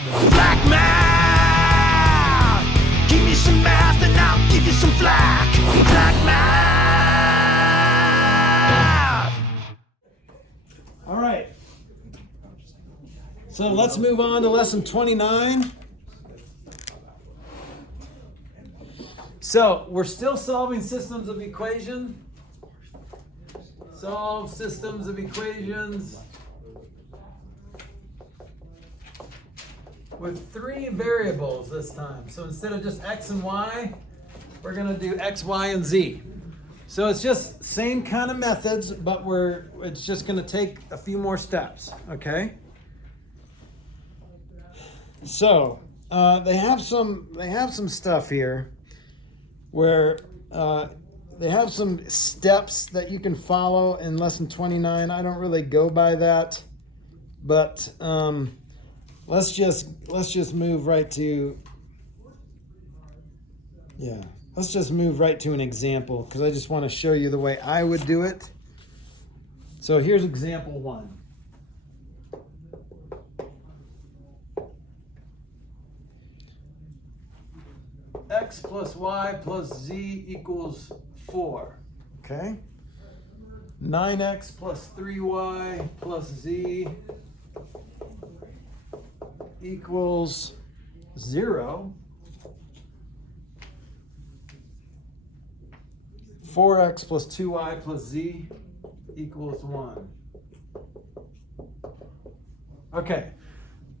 Flack math! Give me some math and I'll give you some flack. Flack math! All right. So let's move on to lesson 29. So we're still solving systems of equation. Solve systems of equations with 3 variables this time. So instead of just x and y, we're going to do x, y, and z. So it's just same kind of methods, but it's just going to take a few more steps, okay? So they have some stuff here where they have some steps that you can follow in lesson 29. I don't really go by that, but let's just move right to let's just move right to an example because I just want to show you the way I would do it. So here's example 1. X plus y plus z equals 4. Okay. 9x plus 3y plus z equals 0. 4x plus 2y plus z equals 1. Okay.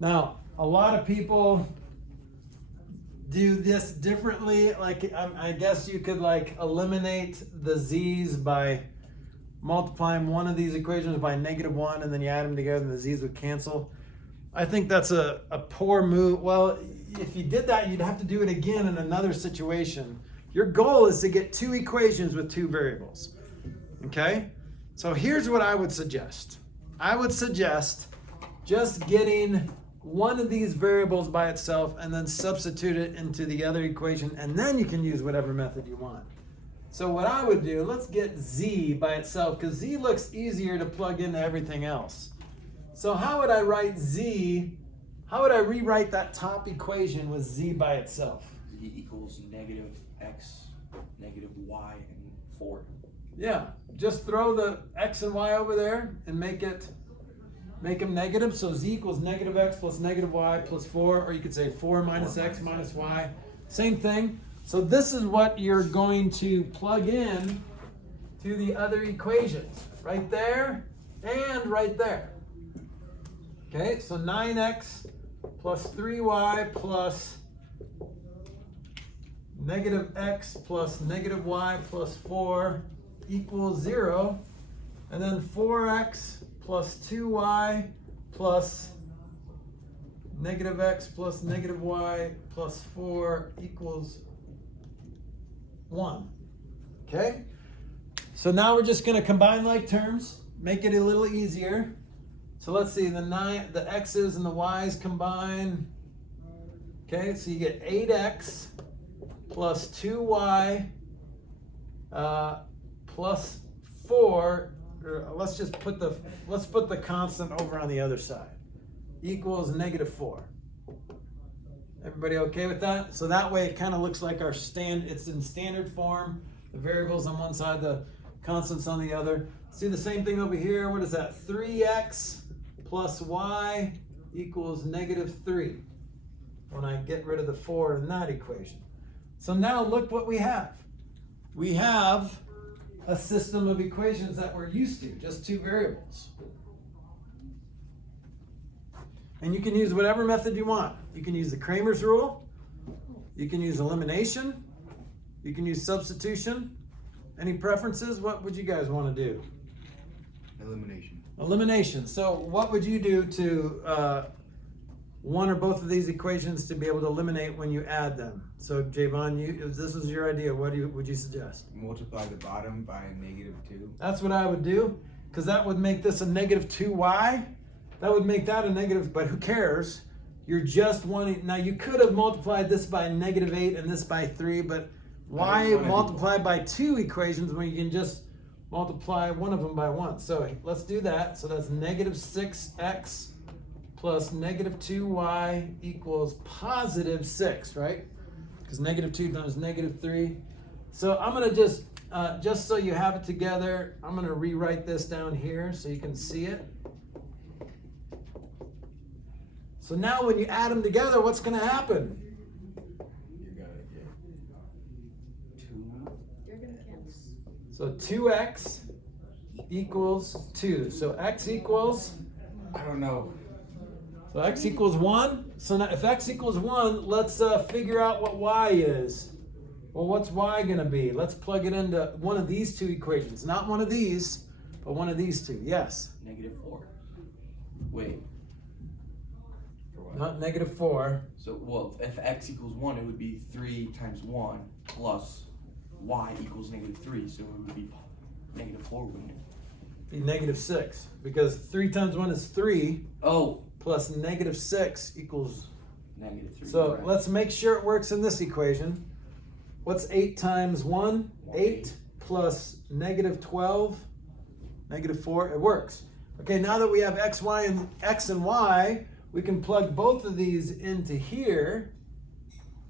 Now, a lot of people do this differently. Like I guess you could like eliminate the z's by multiplying one of these equations by -1 and then you add them together and the z's would cancel. I think that's a poor move. Well, if you did that, you'd have to do it again in another situation. Your goal is to get 2 equations with 2 variables. Okay? So here's what I would suggest. I would suggest just getting one of these variables by itself and then substitute it into the other equation, and then you can use whatever method you want. So what I would do, let's get z by itself because z looks easier to plug into everything else. So how would I write z? How would I rewrite that top equation with z by itself? Z equals -x, -y, and 4. Yeah, just throw the x and y over there and make them negative. So z equals -x plus -y plus 4, or you could say 4 minus x minus y. Same thing. So this is what you're going to plug in to the other equations. Right there and right there. Okay, so 9x plus 3y plus -x plus -y plus 4 equals 0. And then 4x plus 2y plus -x plus -y plus 4 equals 1. Okay? So now we're just going to combine like terms, make it a little easier. So let's see, the x's and the y's combine. Okay, so you get 8x plus 2y plus 4. Let's put the constant over on the other side. Equals -4. Everybody okay with that? So that way it kind of looks like it's in standard form. The variables on one side, the constants on the other. See the same thing over here. What is that? 3x plus y equals -3. When I get rid of the 4 in that equation. So now look what we have. We have a system of equations that we're used to, just 2 variables. And you can use whatever method you want. You can use the Kramer's rule. You can use elimination. You can use substitution. Any preferences? What would you guys want to do? Elimination. Elimination. So what would you do to one or both of these equations to be able to eliminate when you add them? So Javon, if this was your idea, what would you suggest? Multiply the bottom by -2. That's what I would do, because that would make this a -2y. That would make that a negative, but who cares? You're just wanting, now you could have multiplied this by -8 and this by 3, but why multiply by 2 equations when you can just multiply one of them by 1? So let's do that. So that's -6x plus negative 2y equals positive 6, right? Because negative 2 times negative 3. So I'm going to just so you have it together, I'm going to rewrite this down here so you can see it. So now when you add them together, what's going to happen? You're gonna get 2. You're gonna cancel. So 2x equals 2. So x equals, I don't know. so x equals 1. So now if x equals 1, let's figure out what y is. Well, what's y going to be? Let's plug it into one of these two equations. Not one of these, but one of these two. Yes. Negative 4. Wait. For what? Not negative 4. So, well, if x equals 1, it would be 3 times 1 plus y equals negative 3. So it would be negative 4, wouldn't it? Be negative 6. Because 3 times 1 is 3. Oh, Plus negative 6 equals. negative 3. So right. let's make sure it works in this equation. What's 8 times 1? 8 plus negative 12. Negative 4. It works. Okay, now that we have x, y, and x and y, we can plug both of these into here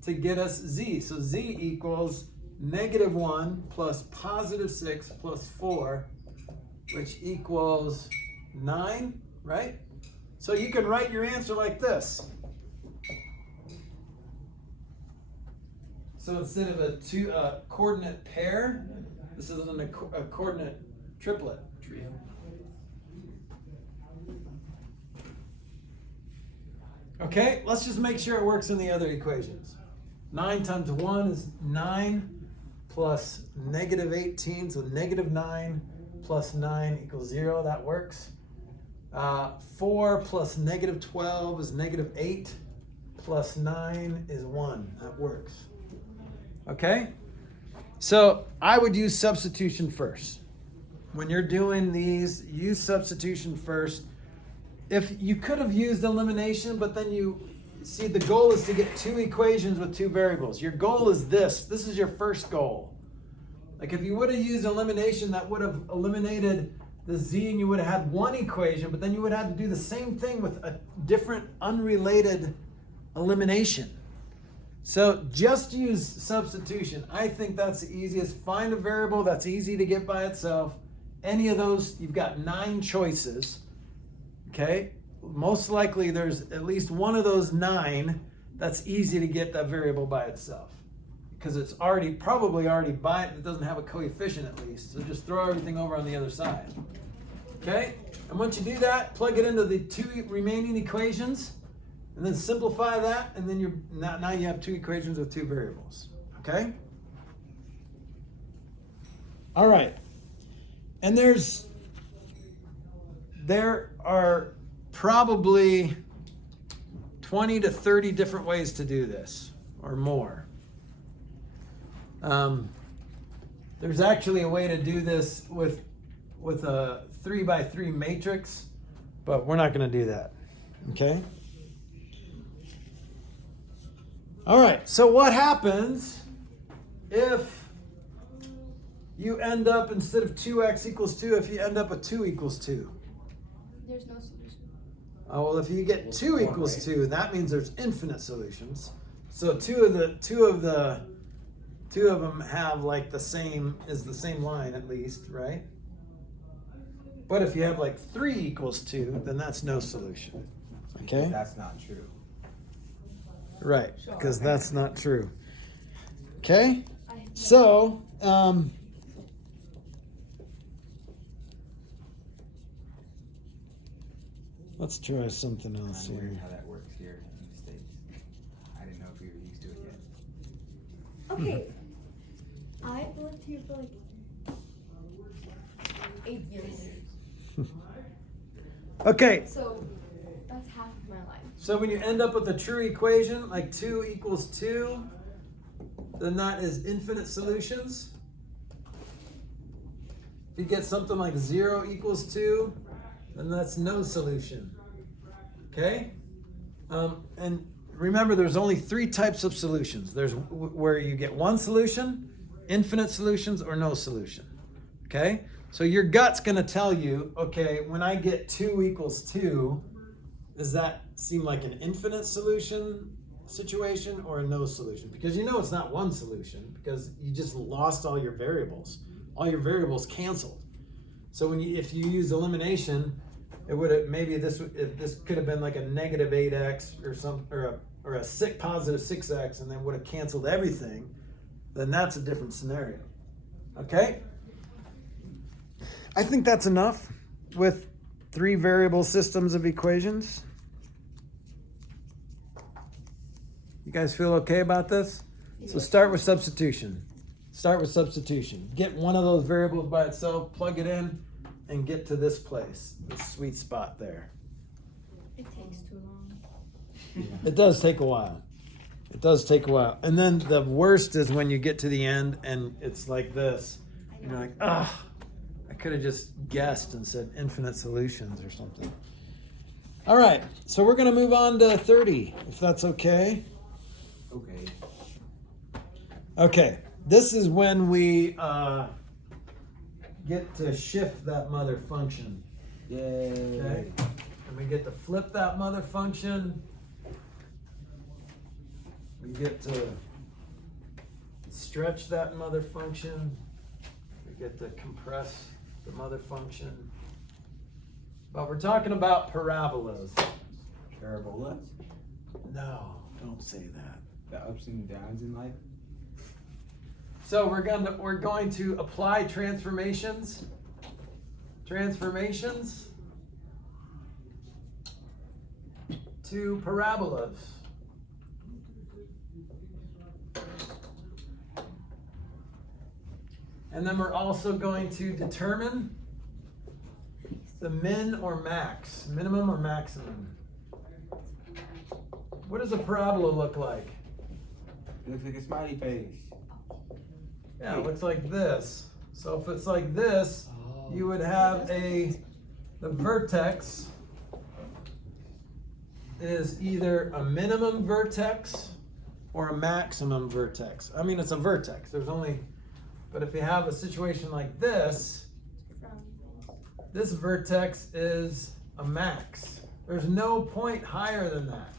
to get us z. So z equals negative 1 plus positive 6 plus 4, which equals 9, right? So you can write your answer like this. So instead of a coordinate pair, this is a coordinate triplet. Trio. Okay, let's just make sure it works in the other equations. 9 times 1 is 9 plus negative 18, so negative 9 plus 9 equals 0. That works. 4 plus negative 12 is negative 8 plus 9 is 1. That works. Okay? So I would use substitution first. When you're doing these, use substitution first. If you could have used elimination, but then you see the goal is to get two equations with two variables. Your goal is this. This is your first goal. Like if you would have used elimination, that would have eliminated the z and you would have had one equation, but then you would have to do the same thing with a different unrelated elimination. So just use substitution. I think that's the easiest. Find a variable that's easy to get by itself. Any of those, you've got 9 choices. Okay? Most likely there's at least one of those 9 that's easy to get that variable by itself. Because it's probably already by it. It doesn't have a coefficient at least. So just throw everything over on the other side. Okay? And once you do that, plug it into the 2 remaining equations. And then simplify that. And then now you have 2 equations with 2 variables. Okay? All right. And there are probably 20 to 30 different ways to do this, or more. There's actually a way to do this with a 3x3 matrix, but we're not going to do that. Okay? All right, so what happens if you end up, instead of 2x equals 2, if you end up with 2 equals 2? There's no solution. Oh, well, if you get 2 equals 2, that means there's infinite solutions. So two of them have like the same line at least, right? But if you have like 3 equals 2, then that's no solution. Okay? That's not true. Right, because that's not true. Okay? So, let's try something else I'm wondering here. how that works here in the States. I didn't know if we were used to it yet. Okay. I've lived here for like 8 years. Okay, So that's half of my life. so when you end up with a true equation, like 2 equals 2, then that is infinite solutions. If you get something like 0 equals 2, then that's no solution. Okay? And remember, there's only 3 types of solutions. There's where you get one solution, infinite solutions, or no solution. Okay? So your gut's going to tell you, okay, when I get 2 equals 2, does that seem like an infinite solution situation or a no solution? Because you know it's not one solution because you just lost all your variables. All your variables canceled. So when if you use elimination, it would have maybe this could have been like a negative 8x or a positive 6x, and then would have canceled everything. Then that's a different scenario. Okay? I think that's enough with 3 variable systems of equations. You guys feel okay about this? So start with substitution. Start with substitution. Get one of those variables by itself, plug it in, and get to this place, this sweet spot there. It takes too long. It does take a while. It does take a while. And then the worst is when you get to the end and it's like this. And you're like, I could have just guessed and said infinite solutions or something. All right, so we're going to move on to 30, if that's okay. Okay. Okay, this is when we get to shift that mother function. Yay. Okay, and we get to flip that mother function. We get to stretch that mother function. We get to compress the mother function. But we're talking about parabolas. Parabola? No, don't say that. The ups and downs in life? So we're going to apply transformations to parabolas. And then we're also going to determine the min or max, minimum or maximum. What does a parabola look like? It looks like a smiley face. Yeah, it looks like this. So if it's like this, you would have the vertex is either a minimum vertex or a maximum vertex. I mean, it's a vertex. But if you have a situation like this, this vertex is a max. There's no point higher than that.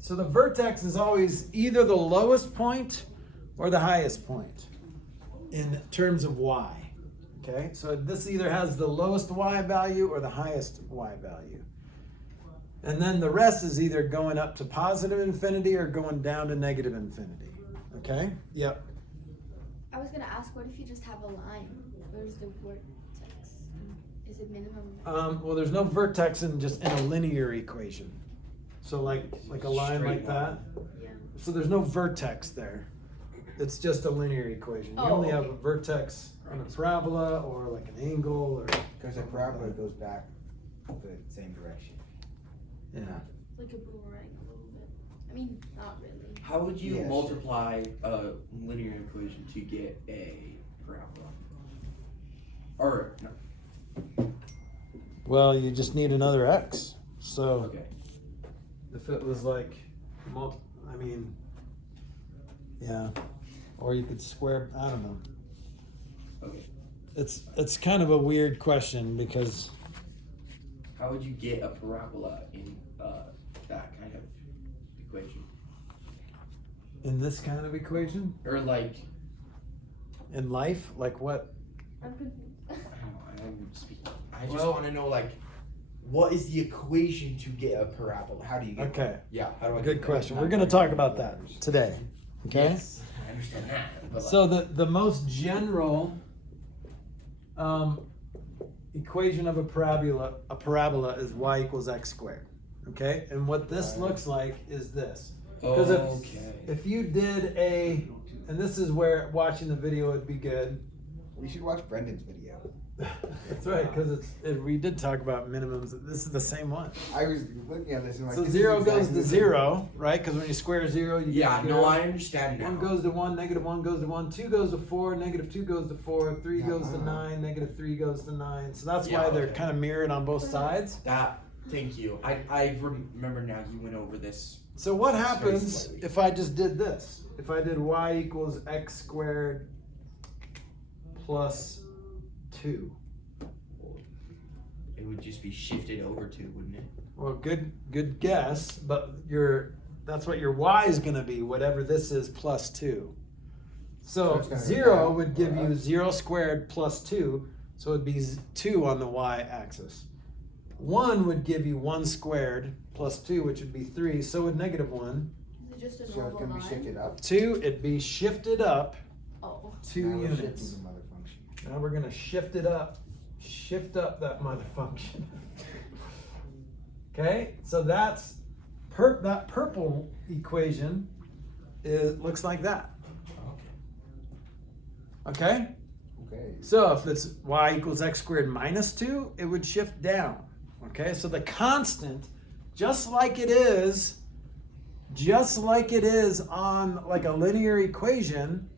So the vertex is always either the lowest point or the highest point in terms of y. Okay, so this either has the lowest y value or the highest y value. And then the rest is either going up to positive infinity or going down to negative infinity. Okay, yep. I was gonna ask, what if you just have a line? Where's the vertex? Is it minimum? Well, there's no vertex in a linear equation. So like a line like that. Yeah. So there's no vertex there. It's just a linear equation. You Oh, only have okay. a vertex on a parabola or like an angle or. Because a parabola goes back the same direction. Yeah. Like a boomerang a little bit. I mean, not really. How would you Yeah, multiply a linear equation to get a parabola? Or no. Well, you just need another x. So Okay. if it was like, yeah. Or you could square. I don't know. Okay. It's kind of a weird question because How would you get a parabola in that kind of equation? in this kind of equation Or like, in life, like what? I'm confused. I don't know, I'm speaking. I just Well- want to know like, what is the equation to get a parabola? How do you get Okay. Yeah. How do I? Good get that? question. We're going to talk about that today. Okay. Yes, I understand that. But So the most general equation of a parabola is y equals x squared. Okay, and what this looks like is this. Because okay. if you did and this is where watching the video would be good. We should watch Brendan's video. That's right, because we did talk about minimums. This is the same one. I was looking at this and like. So this is 0 goes exactly to the same. 0, right? Because when you square 0, you Yeah, get no, 0. I understand now. 1 goes to 1, negative 1 goes to 1, 2 goes to 4, negative 2 goes to 4, 3 goes to 9, negative 3 goes to 9. So that's Yeah, why they're okay. kind of mirrored on both sides. That. Thank you. I remember now. You went over this. So what Very happens slightly. if I just did this? If I did y equals x squared plus 2. It would just be shifted over to, wouldn't it? Well, good guess, but that's what your y is going to be, whatever this is plus 2. So So it's gonna be 0 down would give or you up? 0 squared plus 2, so it'd be 2 on the y-axis. 1 would give you 1 squared plus 2, which would be 3, so would negative 1. Is it just a So it's normal gonna be line? shifted up. 2, it'd be shifted up Oh. 2 Now we're shifting units. the mother function. Now we're going to shift it up. Shift up that mother function. Okay, so that's that purple equation looks like that. Okay, Okay. so if it's y equals x squared minus 2, it would shift down. Okay, so the constant, just like it is on like a linear equation,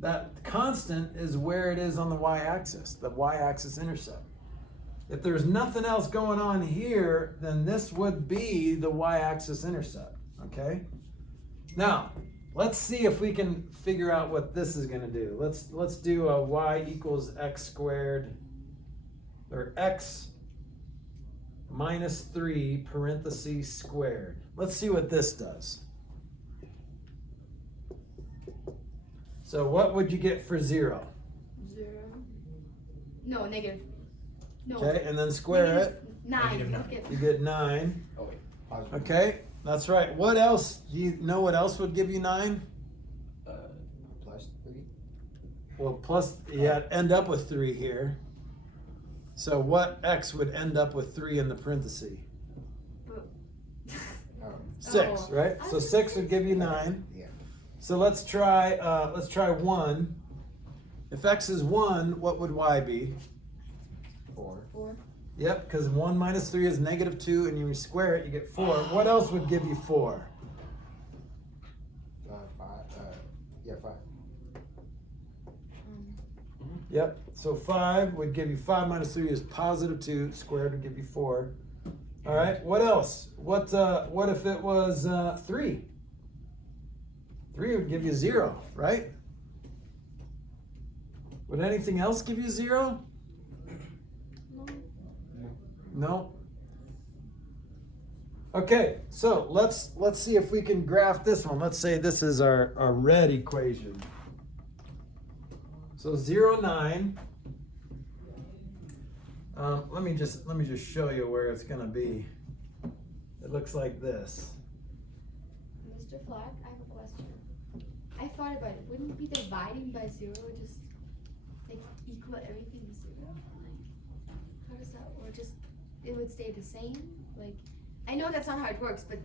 that constant is where it is on the y-axis, the y-axis intercept. If there's nothing else going on here, then this would be the y-axis intercept, okay? Now, let's see if we can figure out what this is gonna do. Let's do a y equals x squared, or x minus 3 parentheses squared. Let's see what this does. So what would you get for 0? 0. No, negative. No. Okay, and then square it. 9. Negative 9. Okay. You get 9. Oh wait. Positive. Okay, that's right. What else? Do you know what else would give you 9? Plus 3. Well, plus, yeah, end up with 3 here. So what x would end up with 3 in the parenthesis? Oh, 6, Oh. right? So 6 would give you 9. yeah. So let's try 1. If x is 1, what would y be? 4. 4. Yep, because 1 minus 3 is negative 2, and you square it, you get 4. What else would give you 4? 5. Yeah, 5. Yep, so 5 would give you 5 minus 3 is positive 2, squared would give you 4. All right, what else? What if it was 3? 3 would give you 0, right? Would anything else give you 0? No. Okay, so let's see if we can graph this one. Let's say this is our red equation. So 0, 9. Let me just show you where it's gonna be. It looks like this. Mr. Flack, I have a question. I thought about it. Wouldn't be dividing by 0 just like equal everything to 0? How does that, or just it would stay the same? Like, I know that's not how it works, but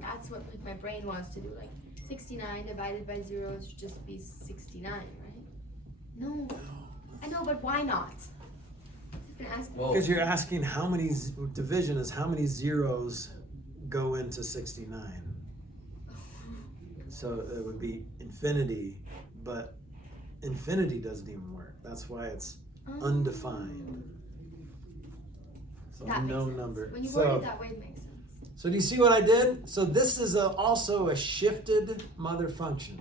that's what like my brain wants to do. Like 69 divided by 0 should just be 69, right? No, I know, but why not? I've been asking. Well, Because you're asking how many division is how many zeros go into 69. So it would be infinity, but infinity doesn't even work. That's why it's undefined. So That makes no sense. number. When you So- word it that way, it makes sense. So do you see what I did? So this is also a shifted mother function.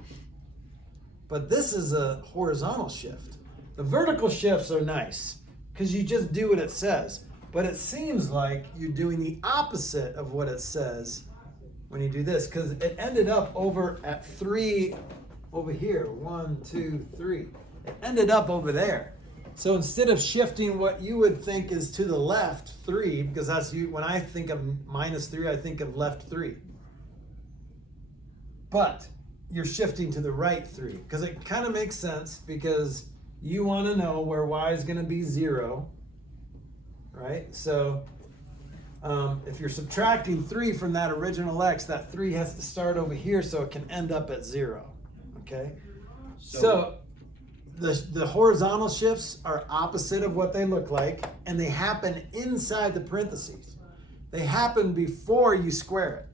But this is a horizontal shift. The vertical shifts are nice because you just do what it says. But it seems like you're doing the opposite of what it says when you do this, because it ended up over at 3 over here. 1, 2, 3. It ended up over there. So instead of shifting what you would think is to the left 3, because that's you, when I think of minus 3, I think of left 3. But you're shifting to the right 3, because it kind of makes sense, because you want to know where y is going to be 0, right? So if you're subtracting 3 from that original x, that 3 has to start over here so it can end up at 0, okay? So the horizontal shifts are opposite of what they look like, and they happen inside the parentheses. They happen before you square it,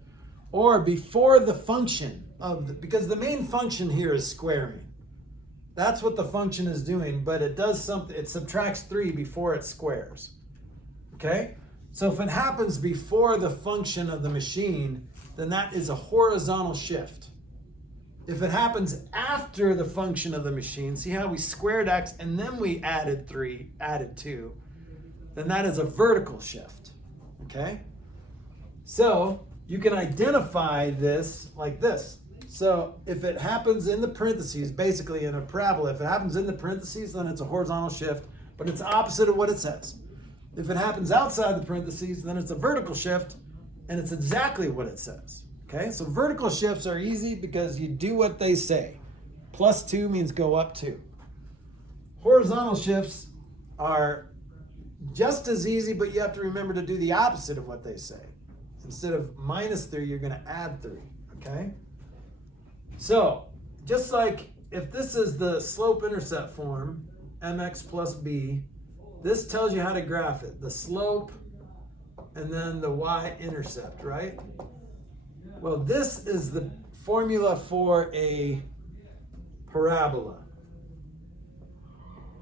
or before the function of because the main function here is squaring. That's what the function is doing, but it does something, it subtracts 3 before it squares. Okay? So if it happens before the function of the machine, then that is a horizontal shift. If it happens after the function of the machine, see how we squared x and then we added 3, added 2, then that is a vertical shift. Okay? So you can identify this like this. So if it happens in the parentheses, basically in a parabola, if it happens in the parentheses, then it's a horizontal shift, but it's opposite of what it says. If it happens outside the parentheses, then it's a vertical shift, and it's exactly what it says. Okay, so vertical shifts are easy because you do what they say. +2 means go up 2. Horizontal shifts are just as easy, but you have to remember to do the opposite of what they say. Instead of -3, you're going to add 3. Okay? So, just like if this is the slope-intercept form, mx plus b, this tells you how to graph it. The slope and then the y-intercept, right? Well, this is the formula for a parabola.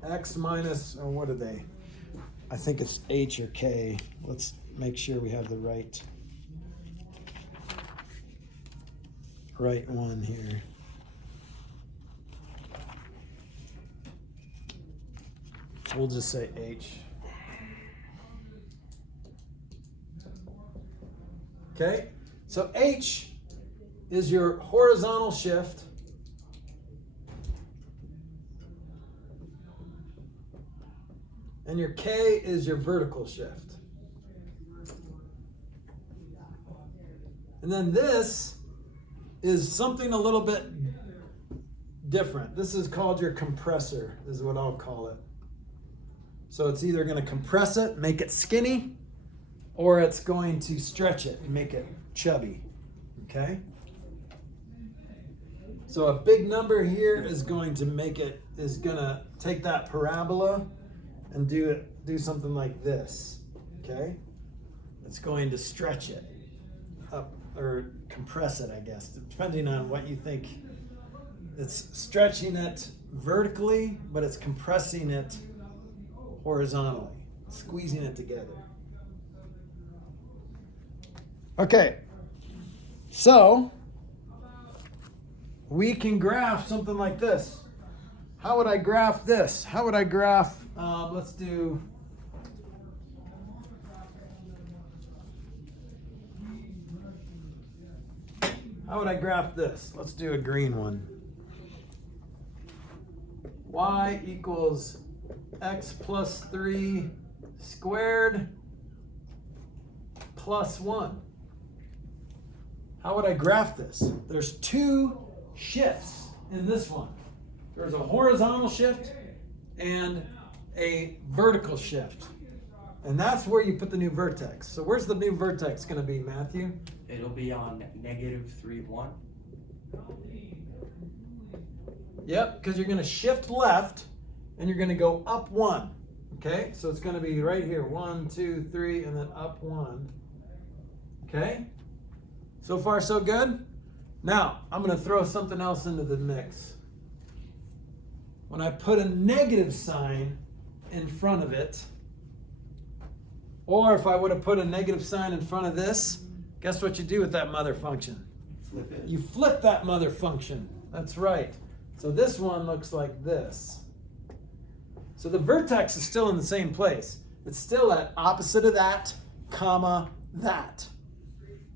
X minus, or what are they? I think it's h or k. Let's make sure we have the right one here. We'll just say h. Okay, so h is your horizontal shift. And your k is your vertical shift. And then this is something a little bit different. This is called your compressor, is what I'll call it. So it's either going to compress it, make it skinny, or it's going to stretch it and make it chubby. Okay? So a big number here is going to take that parabola and do something like this. Okay? It's going to stretch it up, or compress it, I guess, depending on what you think. It's stretching it vertically, but it's compressing it horizontally, squeezing it together. Okay, so we can graph something like this. How would I graph this? How would I graph, let's do, how would I graph this? Let's do a green one. Y equals x plus 3 squared plus 1. How would I graph this? There's two shifts in this one. There's a horizontal shift and a vertical shift. And that's where you put the new vertex. So where's the new vertex going to be, Matthew? It'll be on -3, 1. Yep, because you're going to shift left and you're going to go up 1. Okay, so it's going to be right here. 1, 2, 3, and then up 1. Okay, so far so good? Now, I'm going to throw something else into the mix. When I put a negative sign in front of it, or if I would have put a negative sign in front of this, guess what you do with that mother function? Flip it. You flip that mother function. That's right. So this one looks like this. So the vertex is still in the same place. It's still at opposite of that, comma, that.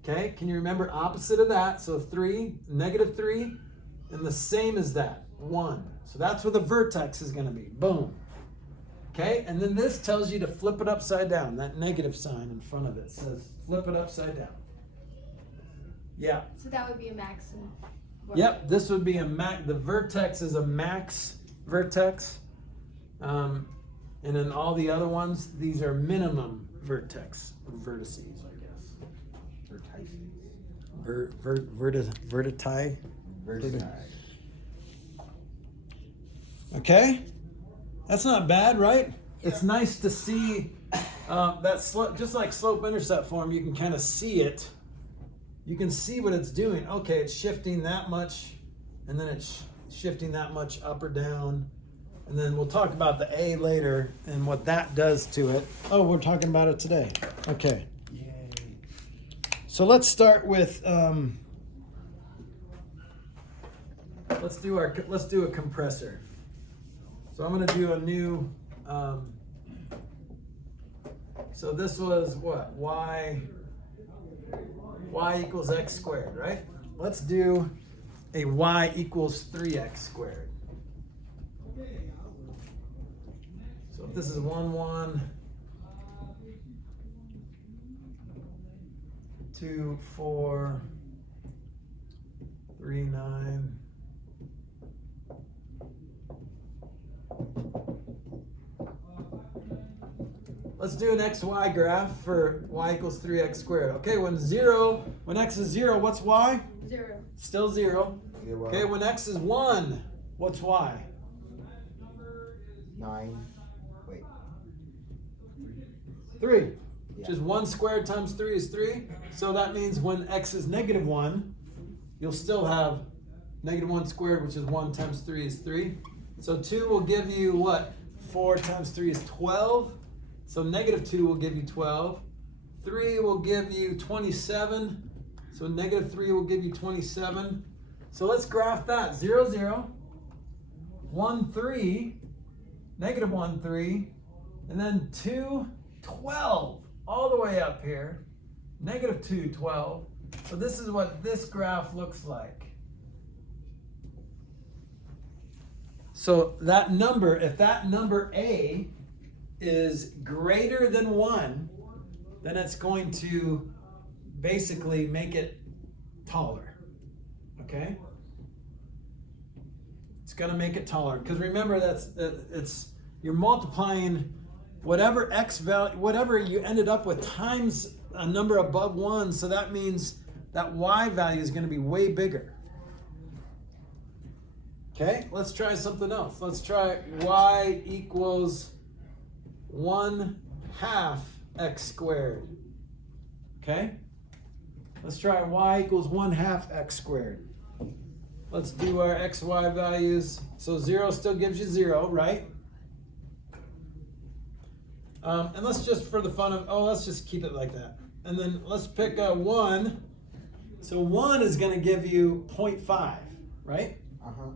Okay, can you remember opposite of that? So 3, -3, and the same as that, 1. So that's where the vertex is going to be. Boom. Okay, and then this tells you to flip it upside down. That negative sign in front of it says flip it upside down. Yeah. So that would be a max. Yep, this would be a max. The vertex is a max vertex. And then all the other ones, these are minimum vertices, I guess. Vertici. Okay, that's not bad, right? It's nice to see that just like slope-intercept form, you can kind of see it. You can see what it's doing. Okay, it's shifting that much, and then it's shifting that much up or down. And then we'll talk about the A later and what that does to it. Oh, we're talking about it today. Okay. Yay. So let's start with let's do a compressor. So I'm going to do a new. So this was what? Y y equals x squared, right? Let's do a y equals 3x squared. So if this is 1, 1, 2, 4, 3, 9. Let's do an xy graph for y equals 3x squared. Okay, when x is 0, what's y? 0. Still 0. Yeah, well, Okay, when x is 1, what's y? 9. Wait. 3. Yeah. Which is 1 squared times 3 is 3. So that means when x is negative 1, you'll still have negative 1 squared, which is 1 times 3 is 3. So 2 will give you what? 4 times 3 is 12. So negative 2 will give you 12. 3 will give you 27. So negative 3 will give you 27. So let's graph that. 0, 0, 1, 3, negative 1, 3, and then 2, 12, all the way up here. Negative 2, 12. So this is what this graph looks like. So that number, if that number A is greater than 1, then it's going to basically make it taller. Okay? It's going to make it taller. Because remember, you're multiplying whatever x value, whatever you ended up with times a number above 1. So that means that y value is going to be way bigger. Okay? Let's try something else. Let's try y equals 1/2 x squared. Okay? Let's try y equals 1/2 x squared. Let's do our x, y values. So 0 still gives you 0, right? And let's just, for the fun of, let's just keep it like that. And then let's pick a 1. So 1 is going to give you 0.5, right? Uh-huh.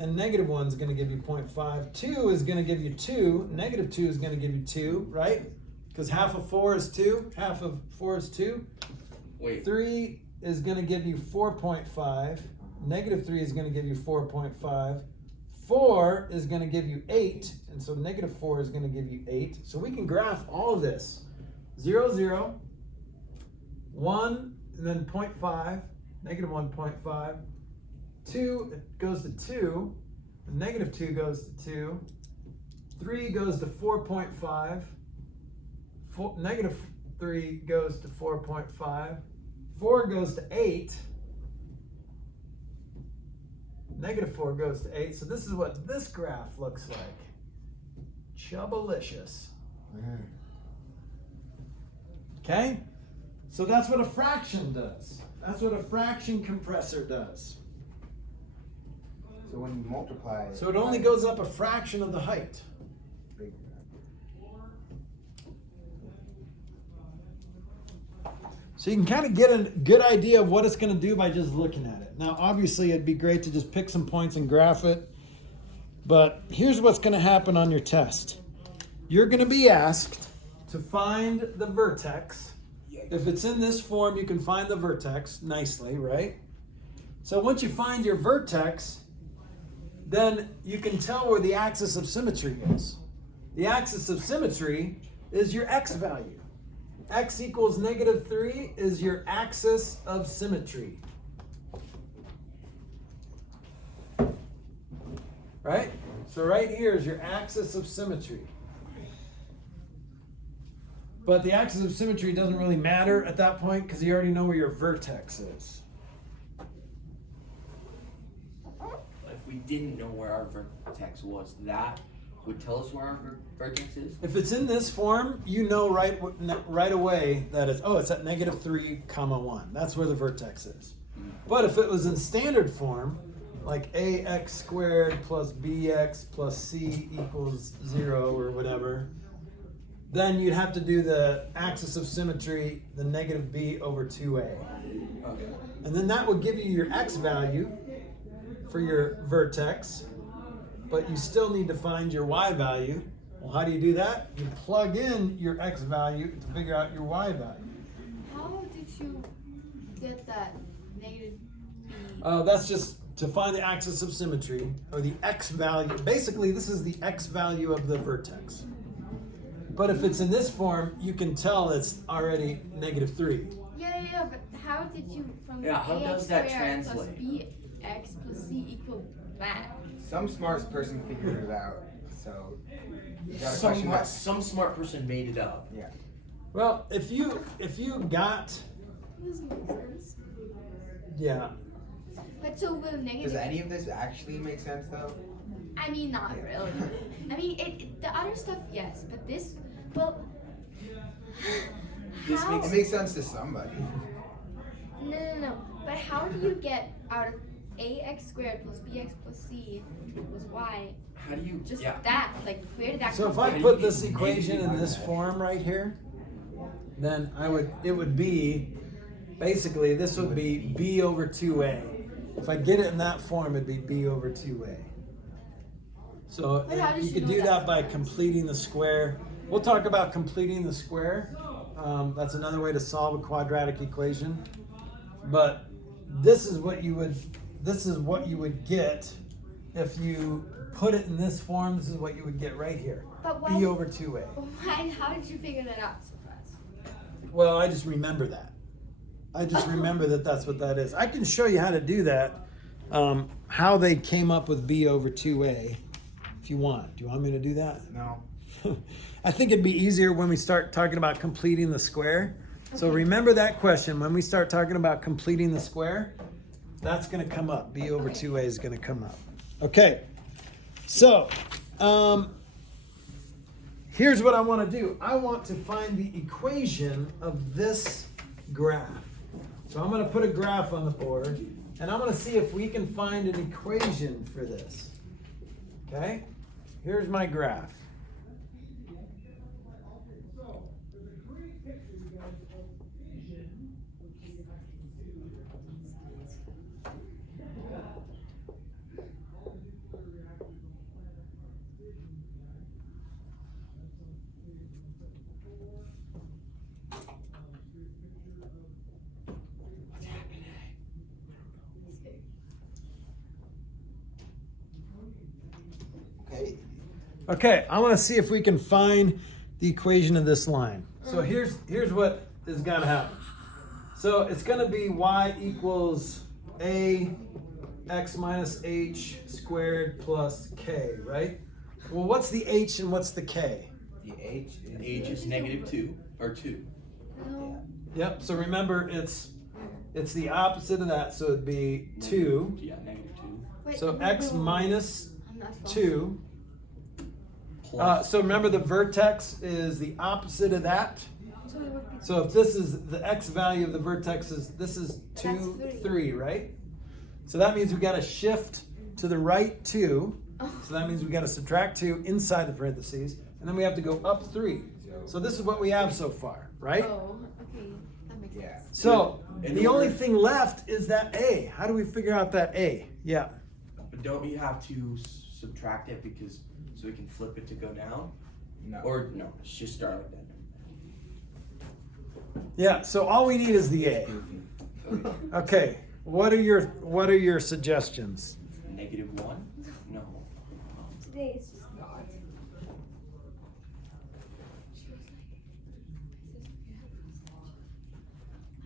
And negative 1 is going to give you 0.5. 2 is going to give you 2. Negative 2 is going to give you 2, right? Because half of 4 is 2. Half of 4 is 2. Wait. 3 is going to give you 4.5. Negative 3 is going to give you 4.5. 4 is going to give you 8. And so negative 4 is going to give you 8. So we can graph all of this. 0, 0. 1, and then 0.5. Negative 1.5. 2 goes to 2, negative 2 goes to 2, 3 goes to 4.5, negative 3 goes to 4.5, 4 goes to 8, negative 4 goes to 8. So this is what this graph looks like. Chubbalicious. Okay? So that's what a fraction does. That's what a fraction compressor does. So when you multiply, So it only goes up a fraction of the height. big. So you can kind of get a good idea of what it's going to do by just looking at it. Now, obviously, it'd be great to just pick some points and graph it. But here's what's going to happen on your test. You're going to be asked to find the vertex. If it's in this form, you can find the vertex nicely, right? So once you find your vertex, then you can tell where the axis of symmetry is. The axis of symmetry is your x value. X equals negative 3 is your axis of symmetry. Right? So right here is your axis of symmetry. But the axis of symmetry doesn't really matter at that point because you already know where your vertex is. If we didn't know where our vertex was, that would tell us where our vertex is? If it's in this form, you know right away that it's at negative 3, 1. That's where the vertex is. But if it was in standard form, like ax squared plus bx plus c equals 0 or whatever, then you'd have to do the axis of symmetry, the negative b over 2a. Okay. And then that would give you your x value for your vertex, but you still need to find your y value. Well, how do you do that? You plug in your x value to figure out your y value. How did you get that negative b? That's just to find the axis of symmetry, or the x value. Basically, this is the x value of the vertex. But if it's in this form, you can tell it's already -3. Yeah, but how did you from how ax does that squared translate? plus bx plus c equal that? Some smart person figured it out. So you got a question that. Some smart person made it up. Yeah. Well, if you got, This makes sense. yeah, But so will negative. Does any of this actually make sense though? I mean, not really. I mean, the other stuff, yes, but this, well, This how? It makes sense to somebody. No. But how do you get out of ax squared plus bx plus c equals y? How do you? Just yeah. that, like, where did that so come if from? I put this equation in this form right here, then it would be, basically this would be b over 2a. If I get it in that form, it'd be b over 2a. So But how did you you could know do that that? by completing the square. We'll talk about completing the square. That's another way to solve a quadratic equation. But this is what you would get if you put it in this form. This is what you would get right here. But why? B over 2a. Why? How did you figure that out so fast? Well, I just remember that. I just remember that that's what that is. I can show you how to do that, how they came up with b over 2a, if you want. Do you want me to do that? No. I think it'd be easier when we start talking about completing the square. So remember that question. When we start talking about completing the square, that's going to come up. b over 2a is going to come up. Okay. So, here's what I want to do. I want to find the equation of this graph. So I'm going to put a graph on the board, and I'm going to see if we can find an equation for this. Okay? Here's my graph. Okay. Okay, I want to see if we can find the equation of this line. So here's what is going to happen. So it's going to be y equals a x minus h squared plus k, right? Well, what's the h and what's the k? The H is. H is -2 or 2. No. Yep, so remember it's the opposite of that, so it'd be 2. Yeah, -2. Wait, So x minus I'm not following. 2. Plus. So remember the vertex is the opposite of that. So it would be So if this is the x value of the vertex this is 2, That's 3, right? So that means we got to shift to the right 2. So that means we got to subtract 2 inside the parentheses, and then we have to go up 3. So this is what we have so far, right? Oh, okay. That makes Yeah. sense. So In the only order- thing left is that a. How do we figure out that a? Yeah. But don't you have to subtract it because so we can flip it to go down? No. Or no, it's just start like that. Yeah, so all we need is the a. Okay. What are your suggestions? -1? No. Today it's just God.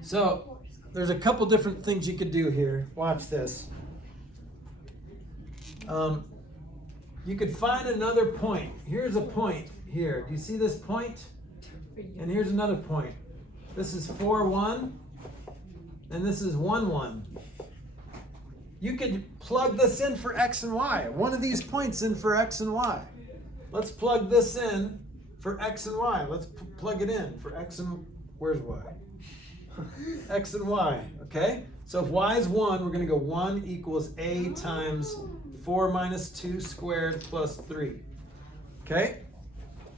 So there's a couple different things you could do here. Watch this. You could find another point. Here's a point here. Do you see this point? And here's another point. This is 4, 1. And this is 1, 1. You could plug this in for x and y. One of these points in for x and y. Let's plug this in for x and y. Let's plug it in for x and, where's y? X and y, okay? So if y is 1, we're going to go 1 equals a times 4 minus 2 squared plus 3. Okay?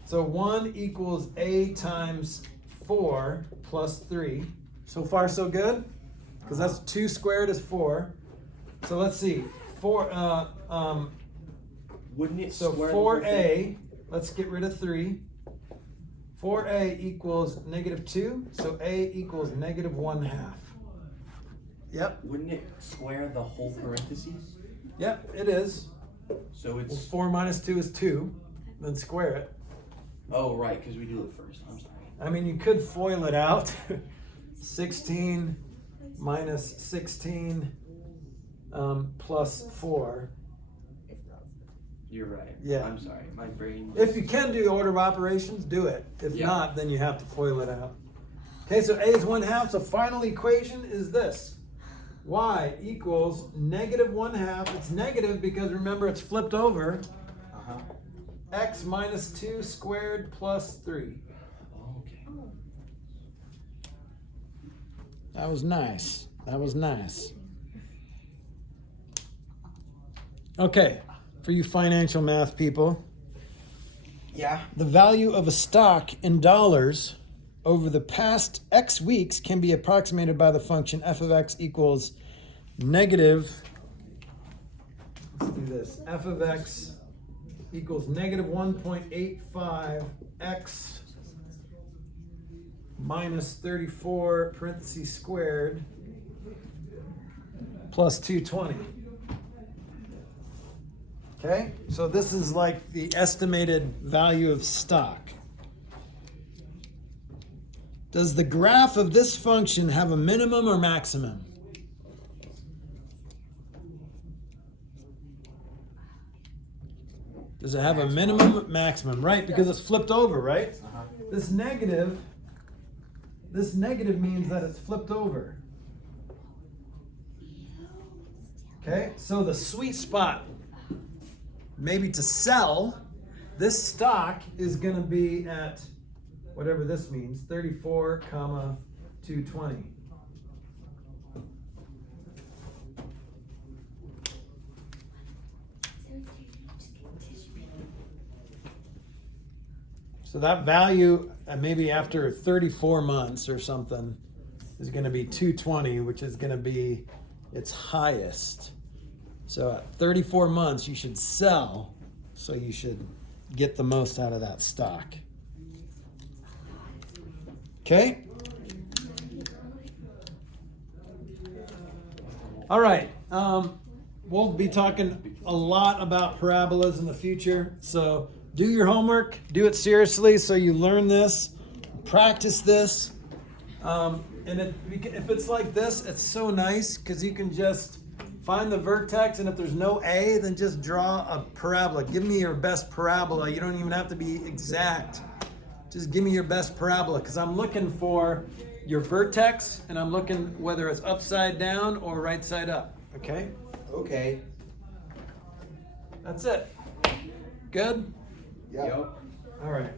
So 1 equals a times 4 plus 3. So far, so good? Because that's 2 squared is 4. So let's see. Wouldn't it So square 4a, let's get rid of 3. 4a equals -2, so a equals -1/2. Yep. Wouldn't it square the whole parentheses? Yep, it is. So Well, it's 4 minus 2 is 2. Then square it. oh right, because we do it first. I'm sorry. I mean, you could FOIL it out. 16 minus 16 plus 4. You're right. Yeah. I'm sorry. My brain. If you can do order of operations, do it. If Yeah. not, then you have to FOIL it out. Okay, so A is 1/2. So final equation is this. Y equals negative 1/2. It's negative because remember it's flipped over. Uh-huh. X minus 2 squared plus 3. Okay. That was nice. That was nice. Okay, for you financial math people, Yeah. the value of a stock in dollars over the past X weeks can be approximated by the function f of x equals negative, let's do this, f of x equals negative 1.85 x minus 34 parentheses squared plus 220. Okay, so this is like the estimated value of stock. Does the graph of this function have a minimum or maximum? Does it have a minimum, maximum, right? Because it's flipped over, right? Uh-huh. This negative means that it's flipped over. Okay, so the sweet spot, maybe to sell, this stock is going to be at whatever this means, 34, 220. So that value, maybe after 34 months or something, is going to be 220, which is going to be its highest. So at 34 months, you should sell, so you should get the most out of that stock. Okay? All right. We'll be talking a lot about parabolas in the future, so do your homework, do it seriously so you learn this, practice this. And if it's like this, it's so nice because you can just find the vertex, and if there's no A, then just draw a parabola. Give me your best parabola. You don't even have to be exact. Just give me your best parabola because I'm looking for your vertex, and I'm looking whether it's upside down or right side up. Okay? Okay. That's it. Good? Yep. All right.